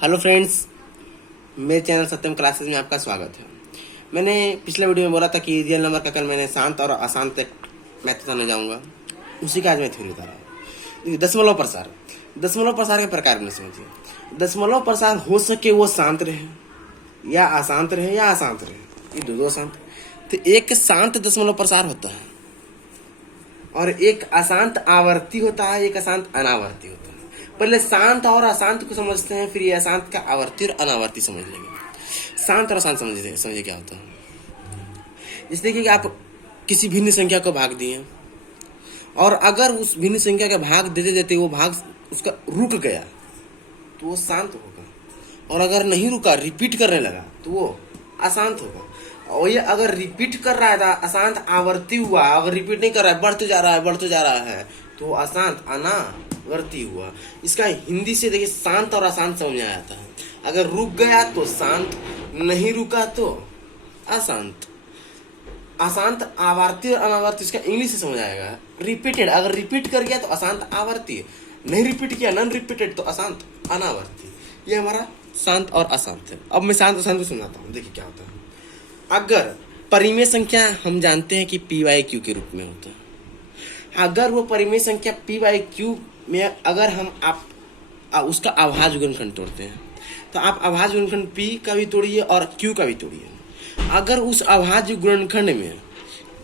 Hello friends, मेरे channel सत्यम classes में आपका स्वागत है। मैंने पिछले वीडियो में बोला था कि रियल नंबर का कल मैंने शांत और अशांत मैथ बताने जाऊंगा, उसी का आज मैं थ्योरी बता रहा हूँ। दशमलव प्रसार के प्रकार में समझिए। दशमलव प्रसार हो सके वो शांत रहे या अशांत रहे या अशांत रहे, ये दो शांत। तो एक शांत दशमलव प्रसार होता है और एक अशांत आवर्ती होता है, एक अशांत अनावर्ती होता है। पहले शांत और अशांत को समझते हैं, फिर ये अशांत का आवर्ती और अनावर्ती समझ लेंगे। शांत और अशांत समझिए क्या होता है। इस देखिए कि आप किसी भिन्न संख्या को भाग दिए और अगर उस भिन्न संख्या का भाग देते देते वो भाग उसका रुक गया तो वो शांत होगा, और अगर नहीं रुका, रिपीट करने लगा, तो वो अशांत होगा। और ये अगर रिपीट कर रहा है अशांत आवर्ती हुआ, अगर रिपीट नहीं कर रहा है, बढ़ते जा रहा है तो अशांत अनावर्ती हुआ। इसका हिंदी से देखिए शांत और अशांत समझ में आता है। अगर रुक गया तो शांत, नहीं रुका तो अशांत। अशांत आवर्ती और अनावर्ती इसका इंग्लिश से समझ आएगा। रिपीटेड, अगर रिपीट कर गया तो अशांत आवर्ती, नहीं रिपीट किया, नॉन रिपीटेड, तो अशांत अनावर्ती। ये हमारा शांत और अशांत है। अब मैं शांत अशांत को सुनाता हूँ, देखिए क्या होता है। अगर परिमेय संख्या हम जानते हैं कि पी बाई क्यू के रूप में होता है, अगर वो परिमेय संख्या पी बाई क्यू में अगर हम उसका अभाज्य गुणनखंड तोड़ते हैं, तो आप अभाज्य गुणनखंड पी का भी तोड़िए और क्यू का भी तोड़िए। अगर उस अभाज्य गुणनखंड में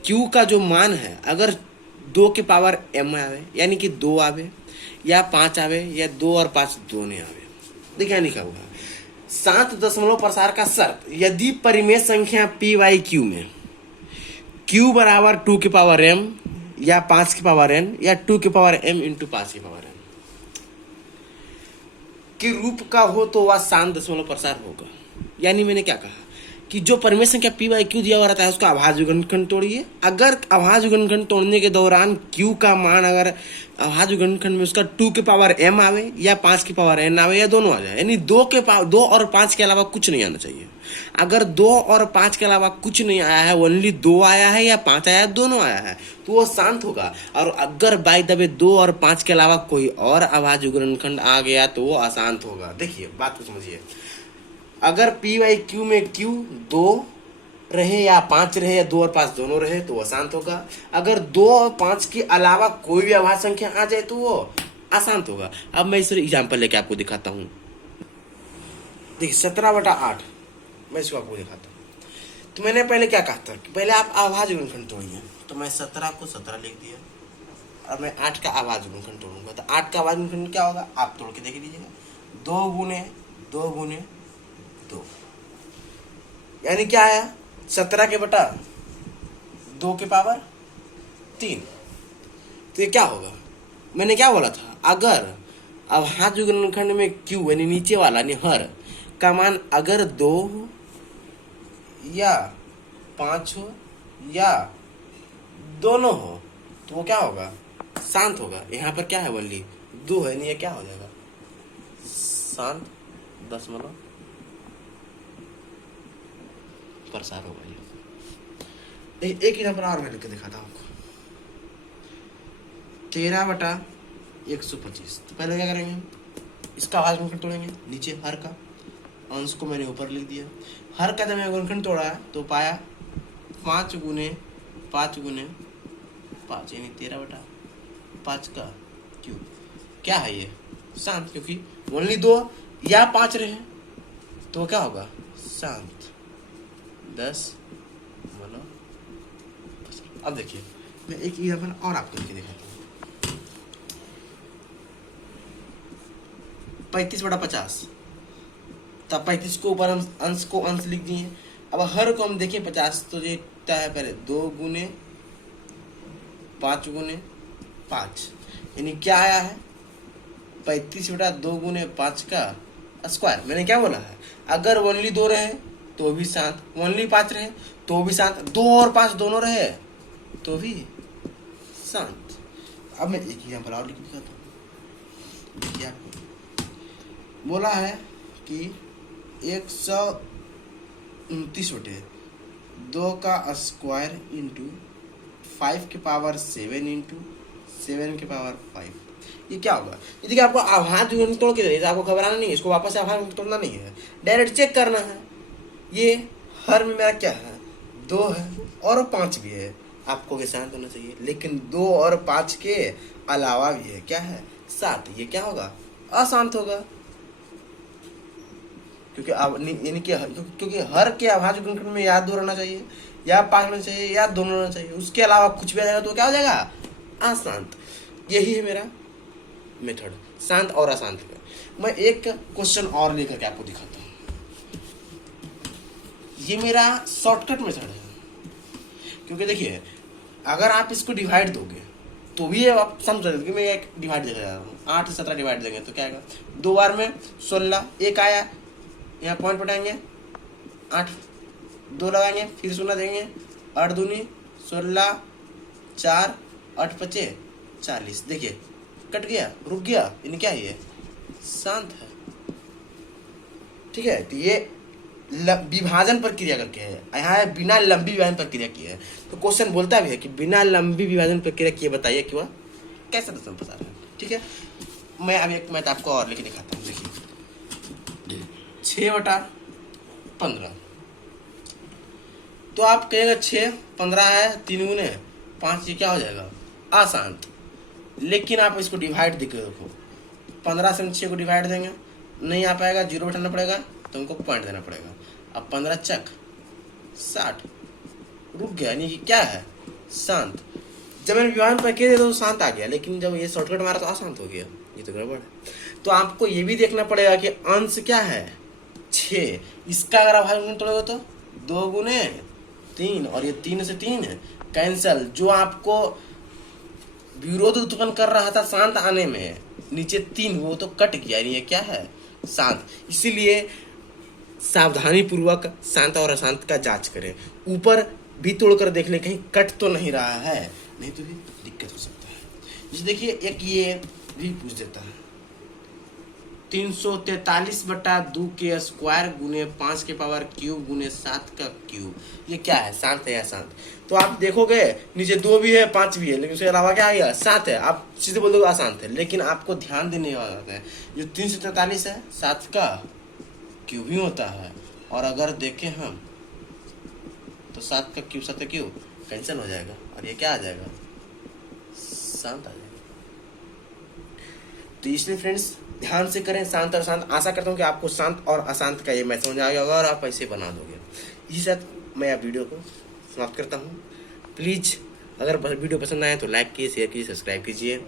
क्यू का जो मान है, अगर 2 के पावर m आवे, यानी कि 2 आवे या 5 आवे या 2 और 5 दोनों आवे, देखिए लिखा हुआ है शांत दशमलव प्रसार का शर्त, यदि परिमेय संख्या पी बाई क्यू में q बराबर 2 के पावर m या 5 के पावर n या 2 के पावर m इंटू 5 के पावर n के रूप का हो तो वह शांत दशमलव प्रसार होगा। यानी मैंने क्या कहा कि जो परिमेय संख्या पी बाई क्यू दिया हुआ रहता है उसका अभाज्य गुणनखंड तोड़िए। अगर अभाज्य गुणनखंड तोड़ने के दौरान क्यू का मान अगर अभाज्य गुणनखंड में उसका 2 के पावर m आवे या 5 के पावर n आवे या दोनों आ जाए, यानी 2 और 5 के अलावा कुछ नहीं आना चाहिए। अगर 2 और 5 के अलावा कुछ नहीं आया है, ओनली 2 आया है या 5 आया है, दोनों आया है, तो वो शांत होगा। और अगर बाय द वे 2 और 5 के अलावा कोई और अभाज्य गुणनखंड आ गया तो वो अशांत होगा। देखिए बात को समझिए। अगर पी बाई क्यू में क्यू 2 रहे या 5 रहे या 2 और 5 दोनों रहे तो वो अशांत होगा। अगर 2 और 5 के अलावा कोई भी अभाज्य संख्या आ जाए तो वो अशांत होगा। अब मैं इस एग्जांपल लेके आपको दिखाता हूँ। देखिए 17/8 मैं इसको आपको दिखाता हूँ। तो मैंने पहले क्या कहा था कि पहले आप अभाज्य गुणनखंड तोड़िए, तो मैं 17 को 17 लिख दिया और मैं 8 का अभाज्य गुणनखंड तोड़ूंगा। तो 8 का अभाज्य गुणनखंड क्या होगा आप तोड़ के देख लीजिएगा। 2 गुने 2 गुने 2, यानी क्या आया 17 के बटा 2 के पावर 3। तो ये क्या होगा, मैंने क्या बोला था, अगर अभाज्य गुणनखंड में क्यू यानी नीचे वाला यानी हर का मान अगर 2 हो या 5 हो या दोनों हो तो वो क्या होगा, शांत होगा। यहाँ पर क्या है, वनली 2 है, नहीं, ये क्या हो जाएगा, शांत दशमलव प्रसार होगा। ये एक एग्जाम्पल और मैं लिख दिखाता हूँ आपको। 13/125। तो पहले क्या करेंगे, इसका अभाज्य गुणनखंड तोड़ेंगे। नीचे हर का अंश को मैंने ऊपर लिख दिया। हर का जब मैं गुणनखंड तोड़ा तो पाया 5 गुने 5 गुने 5 यानी 13/5 का क्यूब। क्या है ये, शांत, क्योंकि ओनली 2 या 5 रहे तो क्या होगा, शांत 10। अब देखिए मैं एक एग्जाम्पल और आपको लिख दिखाता हूँ। 35/50। तब 35 को ऊपर हम अंश को अंश लिख दिए। अब हर को हम देखें 50, तो ये क्या है, पहले 2 गुने 5 गुने 5, यानी क्या आया है 35/2 गुने 5 का स्क्वायर। मैंने क्या बोला है, अगर ओनली 2 रहे तो भी शांत, ओनली 5 रहे तो भी शांत, 2 और 5 दोनों रहे तो भी शांत। अब मैं एक एग्जाम्पल और लिख दिखाता हूँ। देखिए आपको बोला है कि 129/2 का स्क्वायर इंटू 5 के पावर 7 इंटू 7 के पावर 5। ये क्या होगा? ये देखिए आपको आभाज तोड़ के दे, आपको घबराना नहीं है, इसको वापस से आभाज तोड़ना नहीं है, डायरेक्ट चेक करना है। ये हर में मेरा क्या है? 2 है और 5 भी है, आपको भी शांत होना चाहिए। लेकिन 2 और 5 के अलावा भी है, क्या है? 7। ये क्या होगा? अशांत होगा, क्योंकि यानी कि क्योंकि हर के अभाज्य गुणनखंड में या 2 रहना चाहिए, या 5 रहना चाहिए, या 2 रहना चाहिए। उसके अलावा कुछ भी आ जाएगा तो क्या हो जाएगा? अशांत। यही है मेरा मेथड, शांत और अशांत का। मैं एक क्वेश्चन और लेकर के आपको दिखाता हूँ। ये मेरा शॉर्टकट मेथड है, क्योंकि देखिए अगर आप इसको डिवाइड दोगे तो भी आप समझ रहे कि मैं एक डिवाइड देकर जा रहा हूँ। 8 से 17 डिवाइड देंगे तो क्या आएगा? 2 बार में 16, 1 आया, यहाँ पॉइंट पटाएंगे, 8, 2 लगाएंगे, फिर 0 देंगे, 8 दूनी 16, 4, 8 पचे 40। देखिए कट गया, रुक गया, यानी क्या है? शांत है। ठीक है, तो ये विभाजन प्रक्रिया करके है, यहाँ बिना लंबी विभाजन प्रक्रिया की है। तो क्वेश्चन बोलता भी है कि बिना लंबी विभाजन प्रक्रिया किए बताइए कि वह कैसे दशमलव प्रसार है। ठीक है, मैं अब एक मैथ आपको और लेके दिखाता हूँ। देखिए 6/15, तो आप कहेंगे 6, 15 है, 3 गुने 5, ये क्या हो जाएगा? अशांत। लेकिन आप इसको डिवाइड देकर देखो, 15 से 6 को डिवाइड देंगे, नहीं आ पाएगा, 0 बैठाना पड़ेगा, तो उनको पॉइंट देना पड़ेगा। अब 15 चक 60, रुक गया, यानी कि क्या है? शांत। जब मैंने विभाजन प्रक्रिया दे तो शांत आ गया, लेकिन जब ये शॉर्टकट मारा तो अशांत हो गया, ये तो गड़बड़ है। तो आपको ये भी देखना पड़ेगा कि अंश क्या है? 6। इसका अगर अभाज्य तोड़ोगे तो 2 गुने 3, और ये 3 से 3 कैंसल। जो आपको विरोध उत्पन्न कर रहा था शांत आने में, नीचे 3, वो तो कट गया, ये क्या है? शांत। इसीलिए सावधानी पूर्वक शांत और अशांत का जांच करें। ऊपर भी तोड़कर देख ले कहीं कट तो नहीं रहा है, नहीं तो भी दिक्कत हो सकता है। जैसे देखिए एक ये भी पूछ देता है, 343/2 के स्क्वायर गुने 5 के पावर क्यूब गुने 7 का क्यूब, ये क्या है? शांत है या अशांत? तो आप देखोगे नीचे 2 भी है, 5 भी है, लेकिन उसके अलावा क्या आ गया? 7 है। आप सीधे बोल दोगे अशांत है, लेकिन आपको ध्यान देने वाला है जो 343 है 7 का क्यूब ही होता है। और अगर देखें हम तो 7 का क्यूब 7 का क्यूब कैंसिल हो जाएगा, और ये क्या आ जाएगा? शांत आ जाएगा। तो इसलिए फ्रेंड्स ध्यान से करें शांत और अशांत। आशा करता हूँ कि आपको शांत और अशांत का ये मैथ समझ आ गया होगा और आप ऐसे बना दोगे। इसी साथ मैं आप वीडियो को समाप्त करता हूँ। प्लीज़ अगर वीडियो पसंद आए तो लाइक कीजिए, शेयर कीजिए, सब्सक्राइब कीजिए।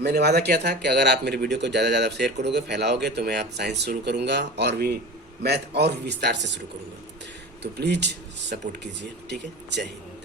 मैंने वादा किया था कि अगर आप मेरे वीडियो को ज़्यादा से ज़्यादा शेयर करोगे, फैलाओगे, तो मैं आप साइंस शुरू करूँगा और भी मैथ और भी विस्तार से शुरू करूँगा। तो प्लीज़ सपोर्ट कीजिए। ठीक है, जय हिंद।